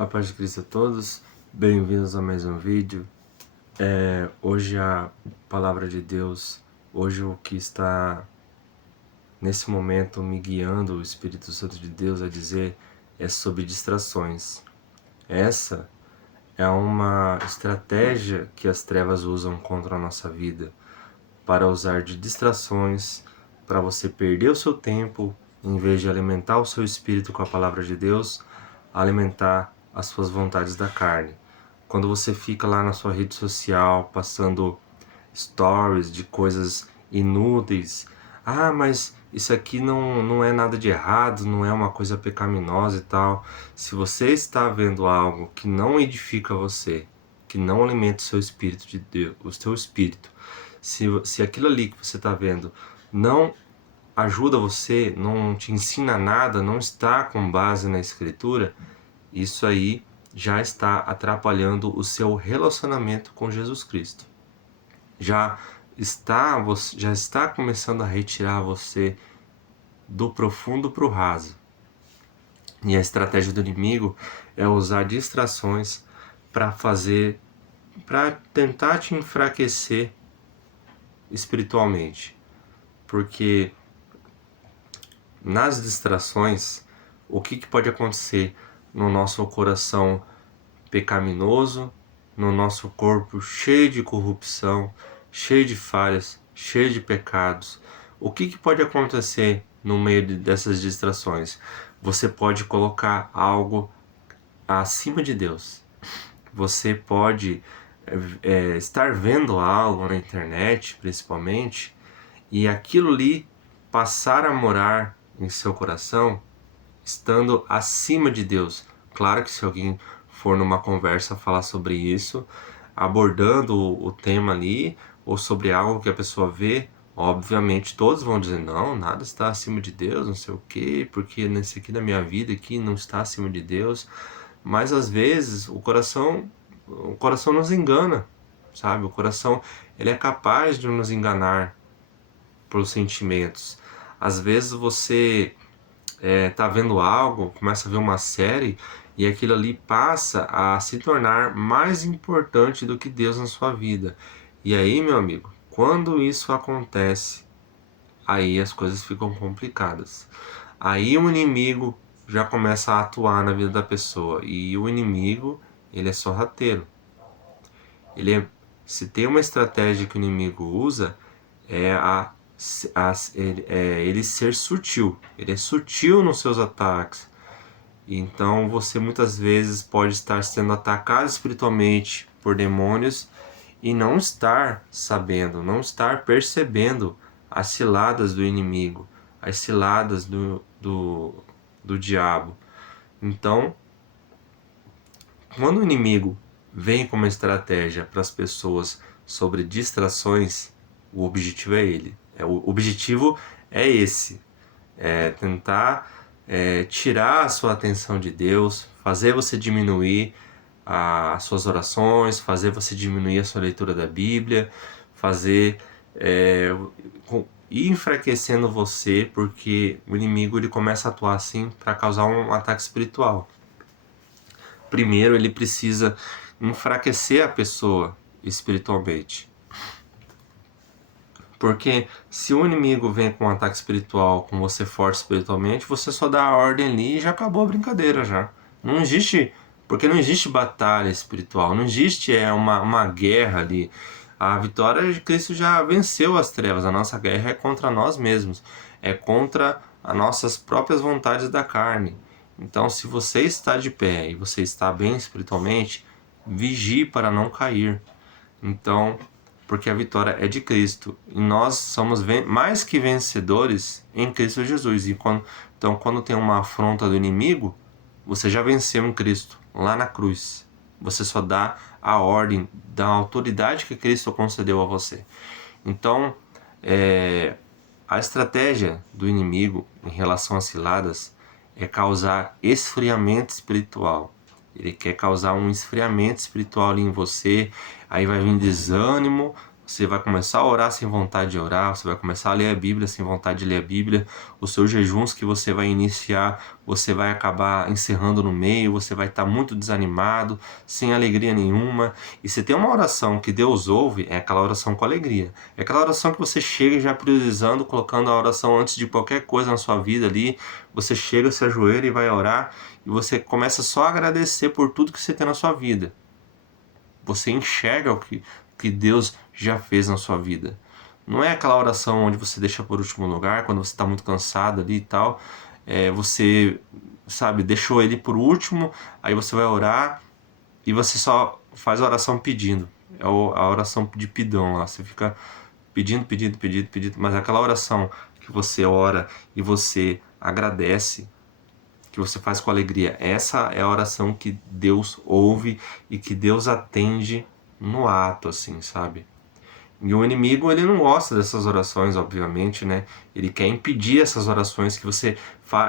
A paz de Cristo a todos, bem-vindos a mais um vídeo. Hoje a palavra de Deus, hoje o que está nesse momento me guiando, o Espírito Santo de Deus a dizer, é sobre distrações. Essa é uma estratégia que as trevas usam contra a nossa vida, para usar de distrações, para você perder o seu tempo, em vez de alimentar o seu espírito com a palavra de Deus, alimentar as suas vontades da carne. Quando você fica lá na sua rede social passando stories de coisas inúteis, mas isso aqui não é nada de errado, não é uma coisa pecaminosa e tal. Se você está vendo algo que não edifica você, que não alimenta o seu espírito de Deus, o seu espírito, se aquilo ali que você está vendo não ajuda você, não te ensina nada, não está com base na Escritura, isso aí já está atrapalhando o seu relacionamento com Jesus Cristo. Já está começando a retirar você do profundo para o raso. E a estratégia do inimigo é usar distrações para tentar te enfraquecer espiritualmente. Porque nas distrações, o que pode acontecer no nosso coração pecaminoso, no nosso corpo cheio de corrupção, cheio de falhas, cheio de pecados? O que pode acontecer no meio dessas distrações? Você pode colocar algo acima de Deus. Você pode estar vendo algo na internet, principalmente, e aquilo ali passar a morar em seu coração, estando acima de Deus. Claro que se alguém for numa conversa falar sobre isso, abordando o tema ali, ou sobre algo que a pessoa vê, obviamente todos vão dizer, não, nada está acima de Deus, não sei o quê, porque nesse aqui da minha vida aqui não está acima de Deus. Mas às vezes o coração nos engana, sabe? O coração, ele é capaz de nos enganar pelos sentimentos. Às vezes você tá vendo algo, começa a ver uma série e aquilo ali passa a se tornar mais importante do que Deus na sua vida. E aí, meu amigo, quando isso acontece, aí as coisas ficam complicadas. Aí o inimigo já começa a atuar na vida da pessoa. E o inimigo, ele é sorrateiro. Se tem uma estratégia que o inimigo usa, é ele ser sutil. Ele é sutil nos seus ataques. Então você muitas vezes pode estar sendo atacado espiritualmente por demônios e não estar sabendo, não estar percebendo as ciladas do inimigo, as ciladas do diabo. Então, quando o inimigo vem com uma estratégia para as pessoas sobre distrações, o objetivo é ele. O objetivo é esse, é tentar tirar a sua atenção de Deus, fazer você diminuir as suas orações, fazer você diminuir a sua leitura da Bíblia, ir enfraquecendo você, porque o inimigo ele começa a atuar assim para causar um ataque espiritual. Primeiro ele precisa enfraquecer a pessoa espiritualmente. Porque se o inimigo vem com um ataque espiritual, com você forte espiritualmente, você só dá a ordem ali e já acabou a brincadeira já. Não existe, porque não existe batalha espiritual, não existe uma guerra ali. A vitória de Cristo já venceu as trevas, a nossa guerra é contra nós mesmos, é contra as nossas próprias vontades da carne. Então, se você está de pé e você está bem espiritualmente, vigie para não cair. Então, porque a vitória é de Cristo e nós somos mais que vencedores em Cristo Jesus. Então, quando tem uma afronta do inimigo, você já venceu em Cristo, lá na cruz. Você só dá a ordem da autoridade que Cristo concedeu a você. Então, a estratégia do inimigo em relação às ciladas é causar esfriamento espiritual. Ele quer causar um esfriamento espiritual ali em você, aí vai vir desânimo, você vai começar a orar sem vontade de orar, você vai começar a ler a Bíblia sem vontade de ler a Bíblia, os seus jejuns que você vai iniciar, você vai acabar encerrando no meio, você vai estar muito desanimado, sem alegria nenhuma. E se tem uma oração que Deus ouve, é aquela oração com alegria. É aquela oração que você chega já priorizando, colocando a oração antes de qualquer coisa na sua vida ali, você chega, se ajoelha e vai orar, e você começa só a agradecer por tudo que você tem na sua vida. Você enxerga o que Deus já fez na sua vida. Não é aquela oração onde você deixa por último lugar, quando você está muito cansado ali e tal. Você, sabe, deixou ele por último, aí você vai orar e você só faz a oração pedindo. É a oração de pidão lá. Você fica pedindo, pedindo, pedindo, pedindo. Mas aquela oração que você ora e você agradece, que você faz com alegria, essa é a oração que Deus ouve e que Deus atende no ato, assim, sabe? E o inimigo, ele não gosta dessas orações, obviamente, né? Ele quer impedir essas orações que você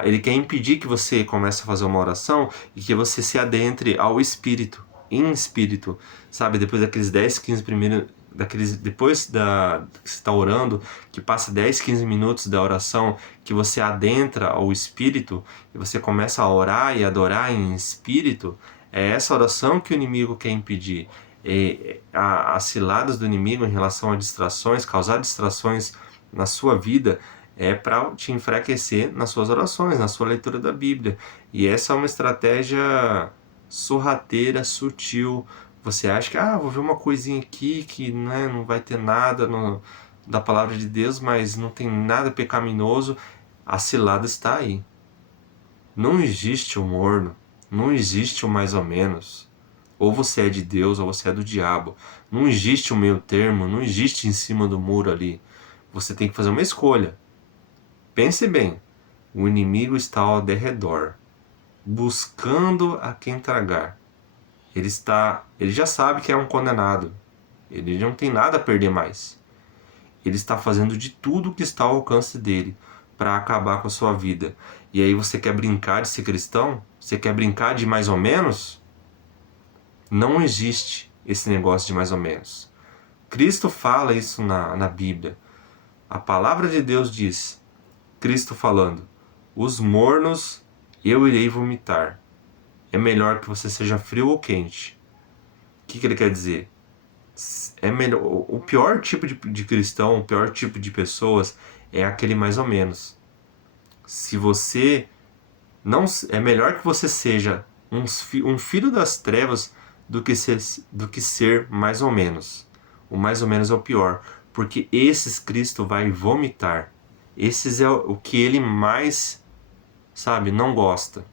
ele quer impedir que você comece a fazer uma oração e que você se adentre ao Espírito, em Espírito, sabe? Depois daqueles 10, 15 primeiros, depois que você está orando, que passa 10, 15 minutos da oração, que você adentra ao Espírito e você começa a orar e adorar em Espírito, é essa oração que o inimigo quer impedir. As ciladas do inimigo em relação a distrações, causar distrações na sua vida, é para te enfraquecer nas suas orações, na sua leitura da Bíblia. E essa é uma estratégia sorrateira, sutil. Você acha que, vou ver uma coisinha aqui que, né, não vai ter nada da palavra de Deus, mas não tem nada pecaminoso. A cilada está aí. Não existe o morno, não existe o mais ou menos. Ou você é de Deus ou você é do diabo. Não existe um meio termo, não existe em cima do muro ali. Você tem que fazer uma escolha. Pense bem, o inimigo está ao derredor, buscando a quem tragar. Ele já sabe que é um condenado. Ele não tem nada a perder mais. Ele está fazendo de tudo que está ao alcance dele para acabar com a sua vida. E aí você quer brincar de ser cristão? Você quer brincar de mais ou menos? Não existe esse negócio de mais ou menos. Cristo fala isso na Bíblia. A palavra de Deus diz, Cristo falando, os mornos eu irei vomitar. É melhor que você seja frio ou quente. O que ele quer dizer? É melhor, o pior tipo de cristão, o pior tipo de pessoas é aquele mais ou menos. Se você não é melhor que você seja um filho das trevas do que ser mais ou menos. O mais ou menos é o pior, porque esses Cristo vai vomitar. Esses é o que ele mais, sabe, não gosta.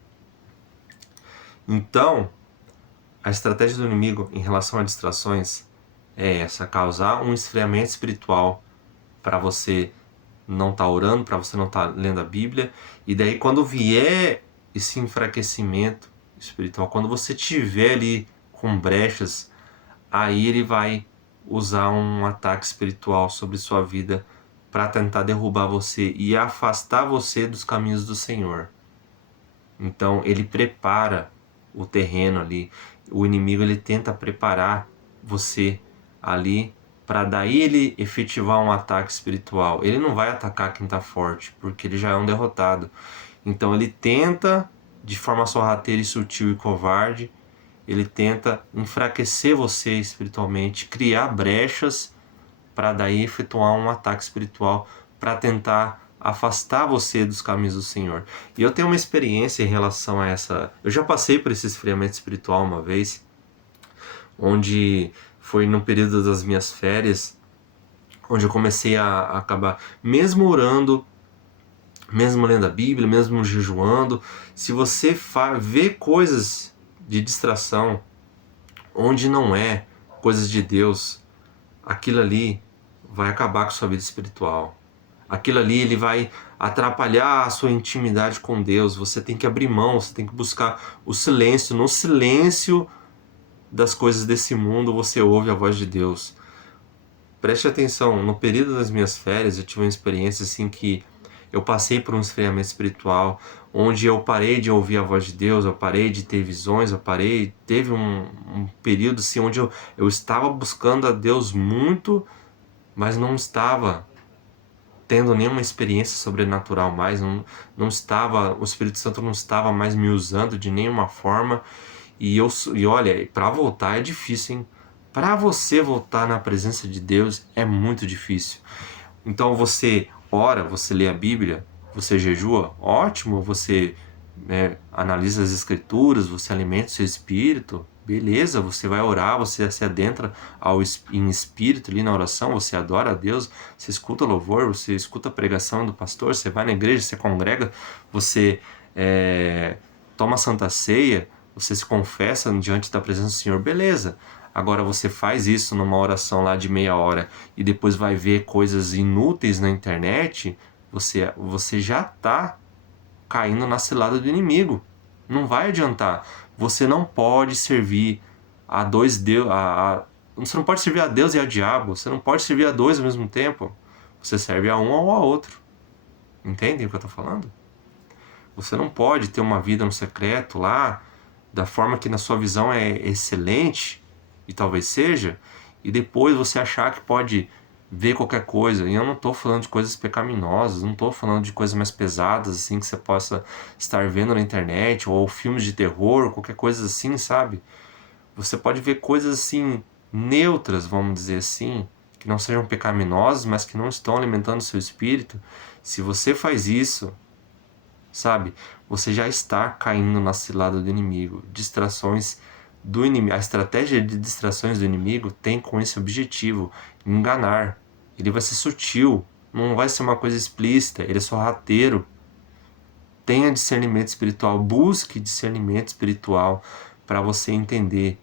Então, a estratégia do inimigo em relação a distrações é essa, causar um esfriamento espiritual para você não estar orando, para você não estar lendo a Bíblia. E daí quando vier esse enfraquecimento espiritual, quando você tiver ali com brechas, aí ele vai usar um ataque espiritual sobre sua vida para tentar derrubar você e afastar você dos caminhos do Senhor. Então ele prepara o terreno ali. O inimigo ele tenta preparar você ali para daí ele efetivar um ataque espiritual. Ele não vai atacar quem está forte, porque ele já é um derrotado. Então ele tenta, de forma sorrateira e sutil e covarde, ele tenta enfraquecer você espiritualmente, criar brechas para daí efetuar um ataque espiritual, para tentar afastar você dos caminhos do Senhor. E eu tenho uma experiência em relação a essa. Eu já passei por esse esfriamento espiritual uma vez, onde foi no período das minhas férias, onde eu comecei a acabar, mesmo orando, mesmo lendo a Bíblia, mesmo jejuando, se você vê coisas de distração onde não é coisas de Deus, aquilo ali vai acabar com a sua vida espiritual. Aquilo ali ele vai atrapalhar a sua intimidade com Deus. Você tem que abrir mão, você tem que buscar o silêncio. No silêncio das coisas desse mundo você ouve a voz de Deus. Preste atenção, no período das minhas férias eu tive uma experiência assim que eu passei por um esfriamento espiritual, onde eu parei de ouvir a voz de Deus, eu parei de ter visões, teve um período assim onde eu estava buscando a Deus muito, mas não estava tendo nenhuma experiência sobrenatural mais, não estava, o Espírito Santo não estava mais me usando de nenhuma forma. E olha, para voltar é difícil, hein? Para você voltar na presença de Deus é muito difícil. Então você ora, você lê a Bíblia, você jejua, ótimo, você analisa as escrituras, você alimenta o seu espírito, beleza, você vai orar, você se adentra em espírito ali na oração, você adora a Deus, você escuta louvor, você escuta a pregação do pastor, você vai na igreja, você congrega, você toma a Santa Ceia, você se confessa diante da presença do Senhor, beleza. Agora você faz isso numa oração lá de meia hora e depois vai ver coisas inúteis na internet, você já está caindo na cilada do inimigo. Não vai adiantar. Você não pode servir a dois deuses. Você não pode servir a Deus e a diabo. Você não pode servir a dois ao mesmo tempo. Você serve a um ou a outro. Entendem o que eu estou falando? Você não pode ter uma vida no secreto lá, da forma que na sua visão é excelente, e talvez seja, e depois você achar que pode ver qualquer coisa. E eu não estou falando de coisas pecaminosas, não estou falando de coisas mais pesadas, assim, que você possa estar vendo na internet, ou filmes de terror, qualquer coisa assim, sabe? Você pode ver coisas assim, neutras, vamos dizer assim, que não sejam pecaminosas, mas que não estão alimentando o seu espírito. Se você faz isso, sabe, você já está caindo na cilada do inimigo. Distrações do inimigo. A estratégia de distrações do inimigo tem com esse objetivo: enganar. Ele vai ser sutil, não vai ser uma coisa explícita, ele é sorrateiro. Tenha discernimento espiritual, busque discernimento espiritual para você entender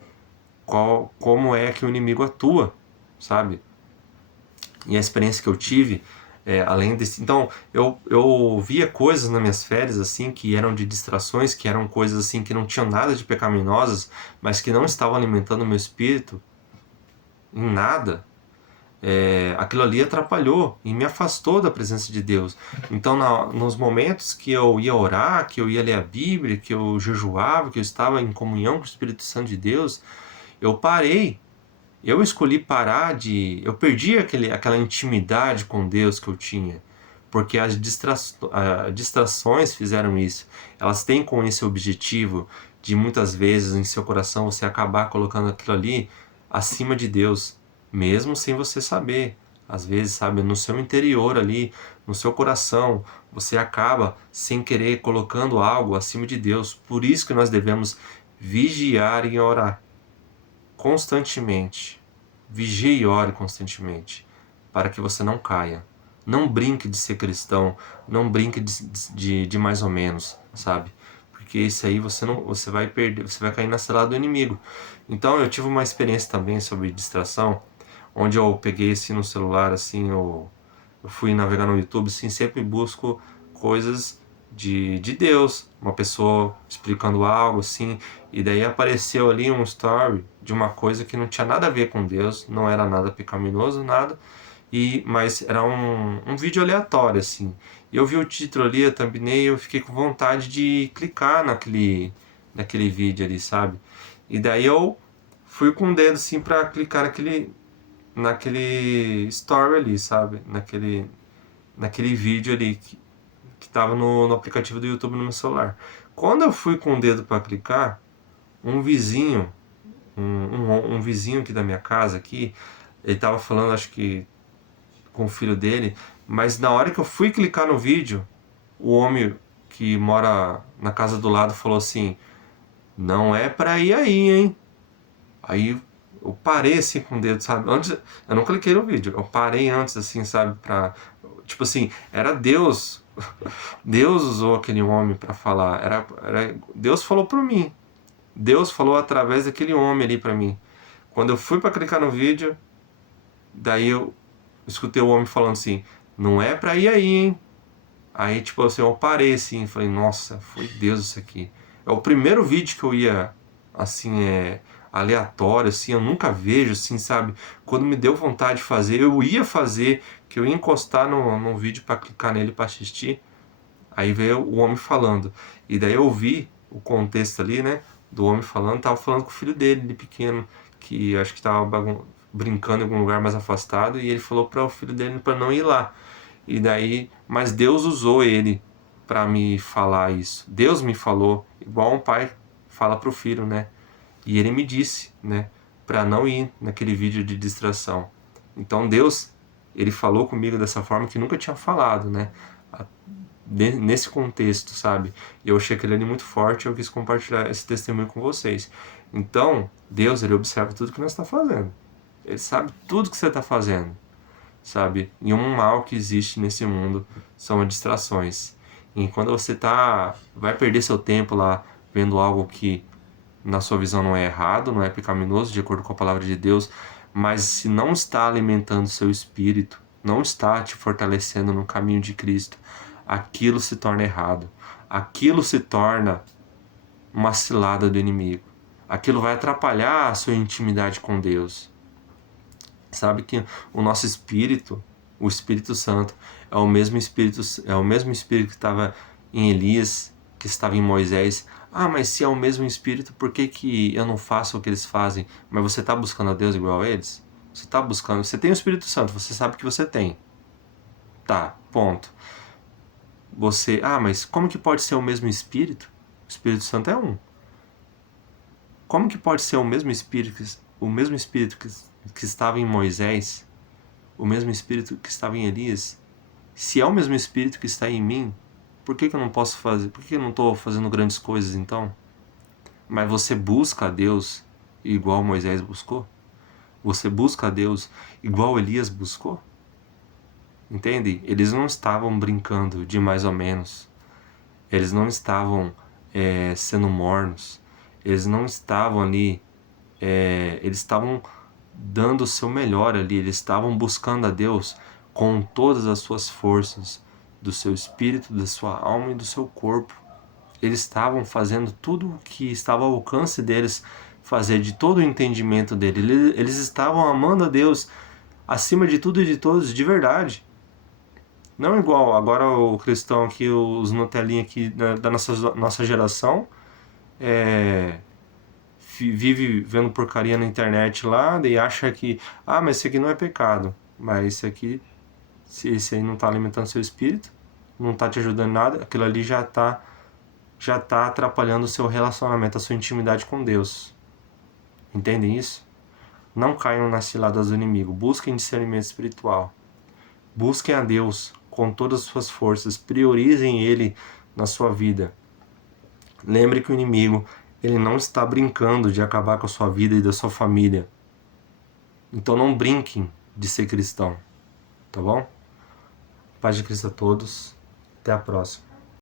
como é que o inimigo atua, sabe? E a experiência que eu tive, além desse... Então, eu via coisas nas minhas férias, assim, que eram de distrações, que eram coisas, assim, que não tinham nada de pecaminosas, mas que não estavam alimentando o meu espírito em nada. Aquilo ali atrapalhou e me afastou da presença de Deus. Então, nos momentos que eu ia orar, que eu ia ler a Bíblia, que eu jejuava, que eu estava em comunhão com o Espírito Santo de Deus, eu parei. Eu escolhi parar de... Eu perdi aquela intimidade com Deus que eu tinha, porque as distrações fizeram isso. Elas têm com esse objetivo de muitas vezes em seu coração você acabar colocando aquilo ali acima de Deus, mesmo sem você saber. Às vezes, sabe, no seu interior ali, no seu coração, você acaba sem querer colocando algo acima de Deus. Por isso que nós devemos vigiar e orar constantemente. Vigie e ore constantemente, para que você não caia. Não brinque de ser cristão, não brinque de mais ou menos, sabe? Porque isso aí você vai perder, você vai cair na cilada do inimigo. Então eu tive uma experiência também sobre distração, onde eu peguei assim no celular, assim, eu fui navegar no YouTube, assim, sempre busco coisas de Deus, uma pessoa explicando algo assim, e daí apareceu ali um story de uma coisa que não tinha nada a ver com Deus, não era nada pecaminoso, nada, mas era um vídeo aleatório, assim. E eu vi o título ali, a thumbnail, eu fiquei com vontade de clicar naquele vídeo ali, sabe? E daí eu fui com o dedo assim pra clicar naquele story ali, sabe? Naquele vídeo ali que tava no aplicativo do YouTube no meu celular. Quando eu fui com o dedo para clicar, um vizinho, um vizinho aqui da minha casa aqui, ele tava falando, acho que com o filho dele, mas na hora que eu fui clicar no vídeo, o homem que mora na casa do lado falou assim: não é pra ir aí, hein? Aí eu parei assim com o dedo, sabe? Antes, eu não cliquei no vídeo, eu parei antes, assim, sabe? Tipo assim, era Deus. Deus usou aquele homem para falar. Deus falou por mim. Deus falou através daquele homem ali para mim. Quando eu fui para clicar no vídeo, daí eu escutei o homem falando assim: não é pra ir aí, hein? Aí, tipo assim, eu parei assim, falei: nossa, foi Deus isso aqui. É o primeiro vídeo que eu ia, assim, aleatório, assim, eu nunca vejo, assim, sabe? Quando me deu vontade de fazer, eu ia fazer, que eu ia encostar no vídeo para clicar nele para assistir. Aí veio o homem falando. E daí eu vi o contexto ali, né? Do homem falando, tava falando com o filho dele, de pequeno, que acho que tava brincando em algum lugar mais afastado, e ele falou para o filho dele para não ir lá. E daí, mas Deus usou ele para me falar isso. Deus me falou, igual um pai fala pro filho, né? E ele me disse, né, para não ir naquele vídeo de distração. Então Deus, ele falou comigo dessa forma que nunca tinha falado, né? Nesse contexto, sabe? Eu achei aquele ali muito forte e eu quis compartilhar esse testemunho com vocês. Então, Deus, ele observa tudo que nós está fazendo. Ele sabe tudo que você está fazendo, sabe? E um mal que existe nesse mundo são as distrações. E quando você vai perder seu tempo lá vendo algo que na sua visão não é errado, não é pecaminoso, de acordo com a palavra de Deus, mas se não está alimentando seu espírito, não está te fortalecendo no caminho de Cristo, aquilo se torna errado. Aquilo se torna uma cilada do inimigo. Aquilo vai atrapalhar a sua intimidade com Deus. Sabe que o nosso espírito, o Espírito Santo, é o mesmo espírito que estava em Elias, que estava em Moisés. Ah, mas se é o mesmo espírito, por que eu não faço o que eles fazem? Mas você está buscando a Deus igual a eles? Você está buscando, você tem o Espírito Santo, você sabe que você tem. Tá, ponto. Mas como que pode ser o mesmo espírito? O Espírito Santo é um. Como que pode ser o mesmo espírito que estava em Moisés, o mesmo espírito que estava em Elias? Se é o mesmo espírito que está em mim, por que eu não posso fazer? Por que eu não estou fazendo grandes coisas então? Mas você busca a Deus igual Moisés buscou? Você busca a Deus igual Elias buscou? Entende? Eles não estavam brincando de mais ou menos. Eles não estavam sendo mornos. Eles não estavam ali. Eles estavam dando o seu melhor ali. Eles estavam buscando a Deus com todas as suas forças, do seu espírito, da sua alma e do seu corpo. Eles estavam fazendo tudo o que estava ao alcance deles fazer, de todo o entendimento dele. Eles estavam amando a Deus acima de tudo e de todos, de verdade. Não igual agora o cristão aqui, os Nutelinha aqui da nossa geração, vive vendo porcaria na internet lá e acha que, mas esse aqui não é pecado. Mas se esse aí não está alimentando seu espírito, não está te ajudando em nada, aquilo ali já tá atrapalhando o seu relacionamento, a sua intimidade com Deus. Entendem isso? Não caiam nas ciladas do inimigo. Busquem discernimento espiritual. Busquem a Deus com todas as suas forças. Priorizem Ele na sua vida. Lembre que o inimigo, ele não está brincando de acabar com a sua vida e da sua família. Então não brinquem de ser cristão. Tá bom? Paz de Cristo a todos. Até a próxima.